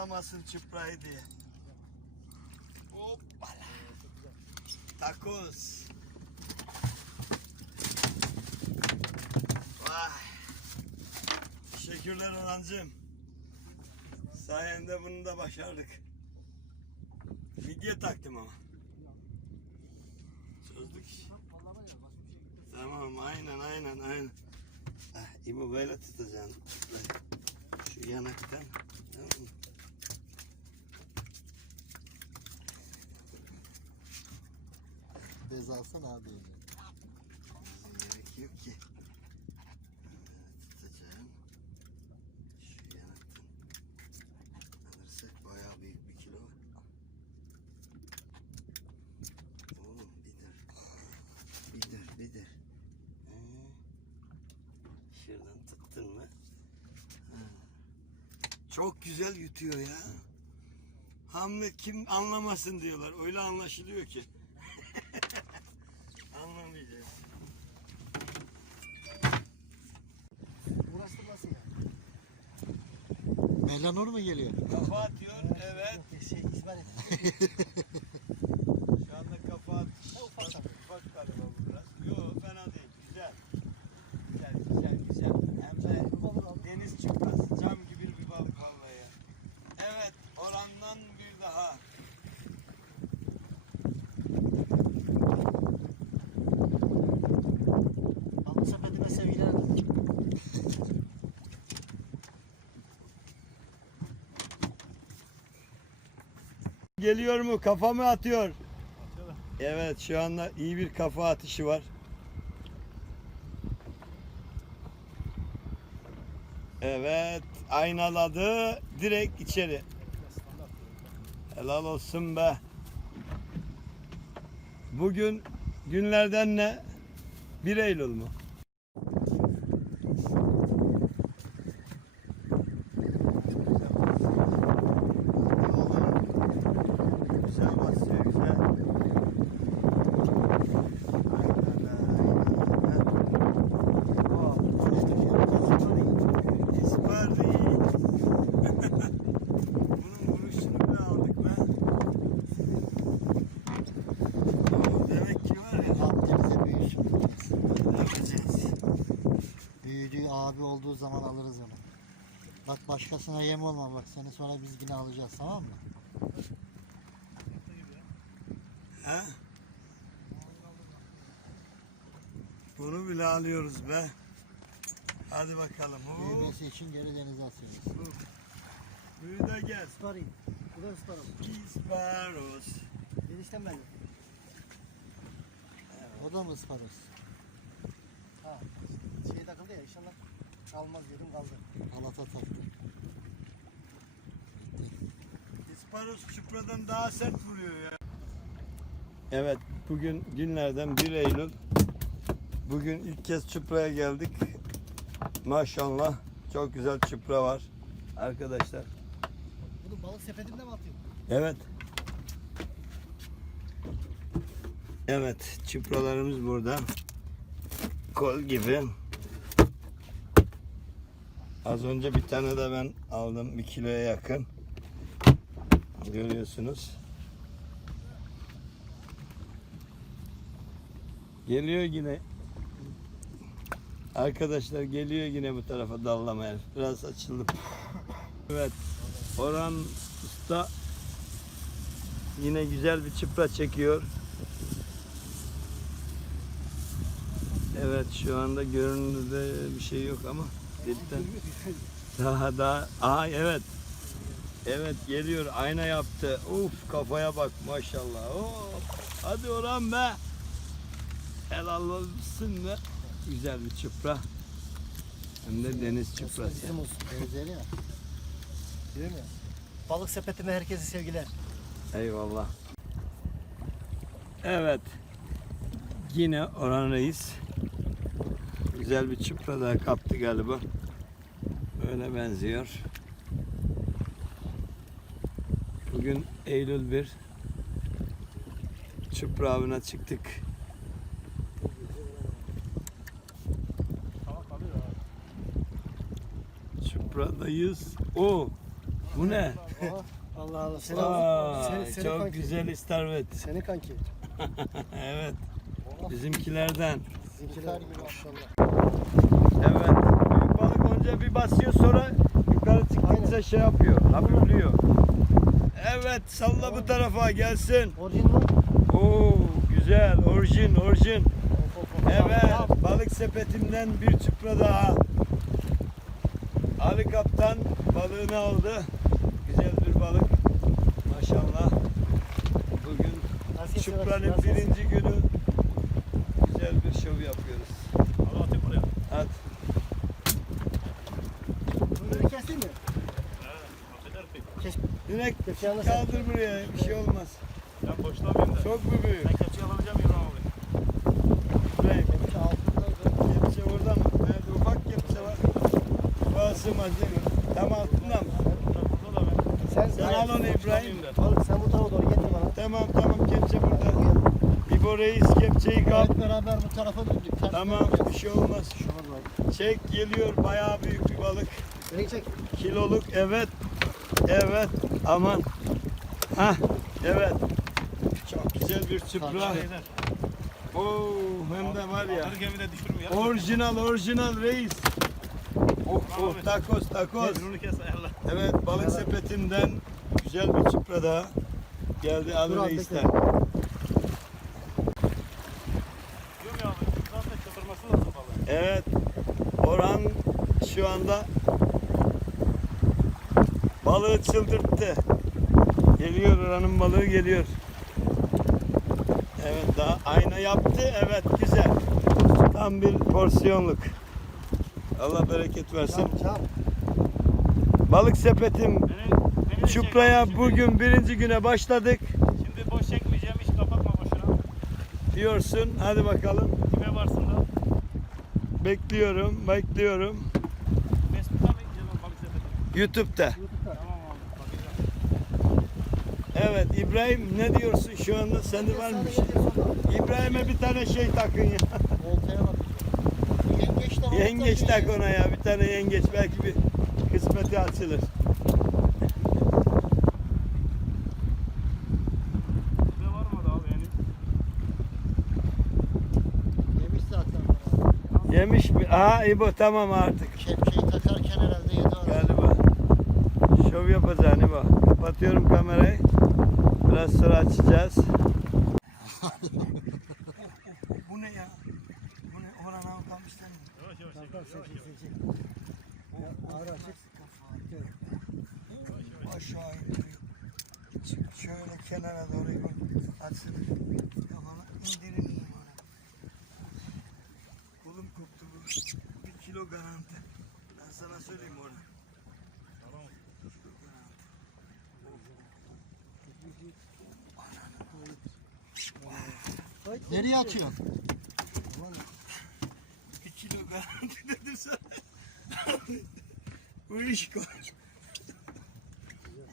alamazsın çıprayı diye. Hoppala. Takoz. Vay. Teşekkürler Orhancığım. Sayende bunu da başardık. Midye taktım ama. Çözdük. Tamam aynen aynen aynen. Ah, İbo böyle tutacaksın. Şu yanaktan. Tamam mı? Bez alsan abi. Gerek yok ki. Tutacağım. Şu yanaktan. Alırsak bayağı büyük bir kilo. Oğlum bir dur. Bir dur bir dur. Şuradan tuttun mu? Çok güzel yutuyor ya. Hamlet kim anlamasın diyorlar. Öyle anlaşılıyor ki. Melanur mu geliyor? Kafa atıyor. Evet. Şey, İsmail Şu anda kafa atış. ufak Ufak, tabii. ufak galiba bu biraz. Yo fena değil. Güzel. Güzel güzel güzel. Hem de deniz çıkmaz. Cam gibi bir balık vallahi ya. Evet. Orandan bir daha. Balık sepetime sevgiler. Geliyor mu? Kafa mı atıyor? Evet şu anda iyi bir kafa atışı var. Evet aynaladı direkt içeri. Helal olsun be. Bugün günlerden ne? 1 Eylül mü? Güzel basıyor, güzel. İspardi. Bunun vuruşunu bile aldık be. Oo, Demek ki var ya. Akdeniz'e büyüsün. Yapacağız. Büyüdüğü abi olduğu zaman alırız onu. Bak başkasına yem olma bak seni sonra biz yine alacağız tamam mı? Ha? Bunu bile alıyoruz be. Hadi bakalım. Büyümesi için geri denize atıyoruz. büyü de gel. Isparayım. Bu da ısparam. İsparos. Eniştem ben. O da mı ısparos? Ha. Şey takıldı ya inşallah kalmaz dedim kaldı. Alata taktı. İsparos çupradan daha sert vuruyor ya. Evet, bugün günlerden 1 Eylül. Bugün ilk kez çupraya geldik. Maşallah çok güzel çupra var arkadaşlar. Bunu balık sepetinde mi atıyor? Evet. Evet, çupralarımız burada. Kol gibi. Az önce bir tane de ben aldım bir kiloya yakın. Görüyorsunuz. Geliyor yine. Arkadaşlar geliyor yine bu tarafa dallamaya. Biraz açıldım. Evet. Orhan Usta yine güzel bir çıpra çekiyor. Evet şu anda görünürde bir şey yok ama dipten daha daha Aa evet. Evet geliyor ayna yaptı. Uf kafaya bak maşallah. Oo, hadi Orhan be. Helal olsun be. Güzel bir çıpra. Hem de deniz çıprası. Bizim olsun. Benzeri ya. Değil mi? Balık sepetime herkese sevgiler. Eyvallah. Evet. Yine Orhan Reis. Güzel bir çıpra daha kaptı galiba. Öyle benziyor. Bugün Eylül 1. Çıpra avına çıktık. Çupradayız. O. Bu ne? Allah Allah. Seni, Aa, seni, seni çok kanki. güzel istavrit. Seni kanki. evet. Bizimkilerden. Sizinkiler gibi maşallah. Evet. Büyük balık önce bir basıyor sonra yukarı çıktıkça şey yapıyor. Hafifliyor. Evet salla bu tarafa gelsin. Orijin mi? Oo güzel. Orijin orijin. Evet, balık sepetinden bir çupra daha. Ali Kaptan balığını aldı. Güzel bir balık. Maşallah. Bugün Nasıl çupranın birinci günü güzel bir şov yapıyoruz. At. Bunları kestin mi? Direkt Kepçeğini sen. kaldır buraya. Bir şey olmaz. Ben boşlamayayım da. Çok mu büyük? Ben kepçeyi alabileceğim İbrahim abi. İbrahim, Kepçe altındaydı. Kepçe orada mı? Nerede ufak kepçe var. Bazı malzeme. Tam altında mı? Sen, Sen al onu İbrahim. Balık sen bu tarafa doğru getir bana. Tamam tamam kepçe burada. İbo Reis kepçeyi kal. Hep beraber bu tarafa döndük. Ters Tamam bir şey olmaz. Bak. Çek geliyor bayağı büyük bir balık. Beni çek. Kiloluk evet. Evet aman. Ha evet. Çok güzel bir çıpra. Oo hem de var ya. Orijinal orijinal reis. Oh oh takos takos. Bunu kes ayarla. Evet balık sepetinden güzel bir çıpra daha geldi Dur Ali abi, Reis'ten. Evet. Orhan şu anda balığı çıldırttı. Geliyor Orhan'ın balığı geliyor. Evet daha ayna yaptı. Evet güzel. Tam bir porsiyonluk. Allah bereket versin. Balık sepetim Beni, Çupra'ya bugün birinci güne başladık Şimdi boş çekmeyeceğim. Hiç kapatma boşuna. diyorsun. Hadi bakalım. Kime varsın da. Bekliyorum, bekliyorum. Facebook'ta mı gideceğim balık sepeti? YouTube'da. YouTube'da. Tamam abi. Bakacağım. Evet İbrahim ne diyorsun şu anda? Sende var mı bir şey? İbrahim'e bir tane şey takın ya. Oltaya bak. Var. Yengeç tak ona ya. Bir tane yengeç belki bir kısmeti açılır. Kime varmadı abi yani. Yemiş zaten. Yemiş mi? Aha İbo tamam artık Kepçeyi takarken herhalde yedi arası. galiba. Şov yapacağını İbo. Kapatıyorum kamerayı. Biraz sonra açacağız. Bu ne ya? Bu ne? Orhan avlamışlar mı? Tamam sen çek sen çek. Açık. Aşağı indiriyor. Şöyle kenara doğru koy. Açsın. Kafana indirin bana. Kolum koptu bu. Bir kilo garanti. Ben sana söyleyeyim orada. Tamam. Garanti. Nereye atıyorsun? Garanti dedim sana. bu iş koy.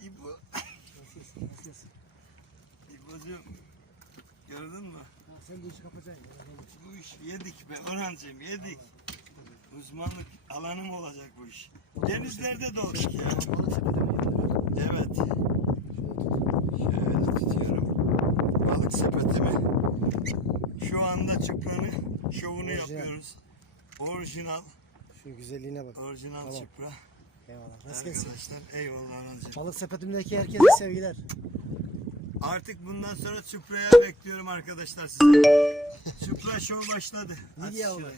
İbo. Nasılsın? Gördün mü? Ya sen bu işi kapatacaksın. Bu iş yedik be Orhancığım yedik. Uzmanlık alanım olacak bu iş. Denizlerde doğduk ya. Evet. Şöyle tutuyorum. Balık sepetimi. Şu anda çıpranı şovunu yapıyoruz. Orijinal, Şu güzelliğine bak. orijinal Tamam. çıpra. Eyvallah. Rast gelsin. Arkadaşlar eyvallah Orhancığım. Balık sepetimdeki herkese sevgiler. Artık bundan sonra çupraya bekliyorum arkadaşlar sizi. Çupra şov başladı. Şurayı. avlayın.